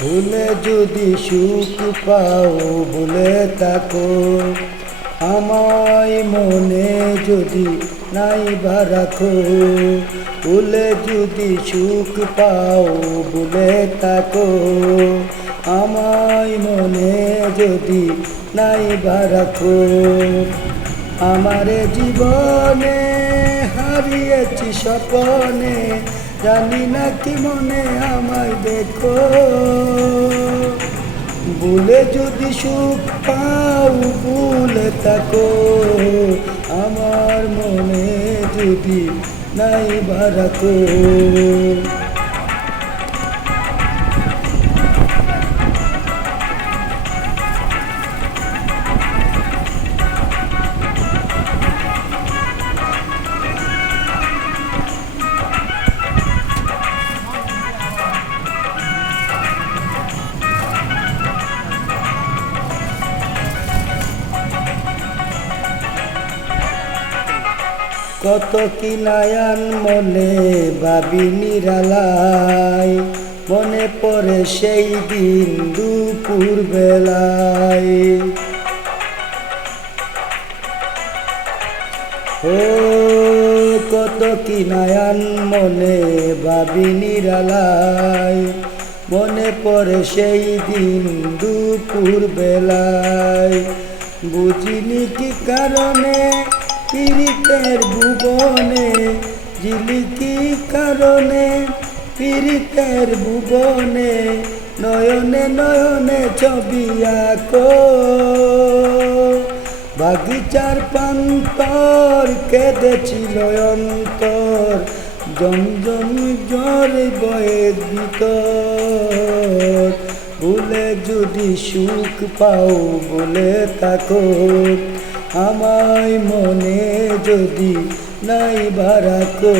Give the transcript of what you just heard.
ভুলে যদি সুখ পাও ভুলে থাকো, আমায় মনে যদি নাই বা রাখো। ভুলে যদি সুখ পাও ভুলে থাকো, আমায় মনে যদি নাই বা রাখো। আমারে জীবনে হারিয়েছি স্বপনে, জানি না কি মনে আমায় দেখো। ভুলে যদি সুখ পাও ভুলে থাকো, আমার মনে যদি নাই বা রাখো। কত কি নায়ান মনে ভাবি নিরালায়, মনে পড়ে সেই দিন দুপুর বেলায়। ও কত কি নায়ান মনে ভাবি নিরালায়, মনে পড়ে সেই দিন দুপুর বেলায়। বুঝিনি কি কারণে পীড়িতের ভুবনে, ঝিলিকি কারণে পীড়িতের ভুবনে, নয়নে নয়নে ছবি আঁকো। বাগিচার প্রান্তর কেঁদেছিল অন্তর, জমজম জ্বর বয়ে ভিতর। ভুলে যদি সুখ পাও ভুলে থাকো, আমায় মনে যদি নাই বা রাখো।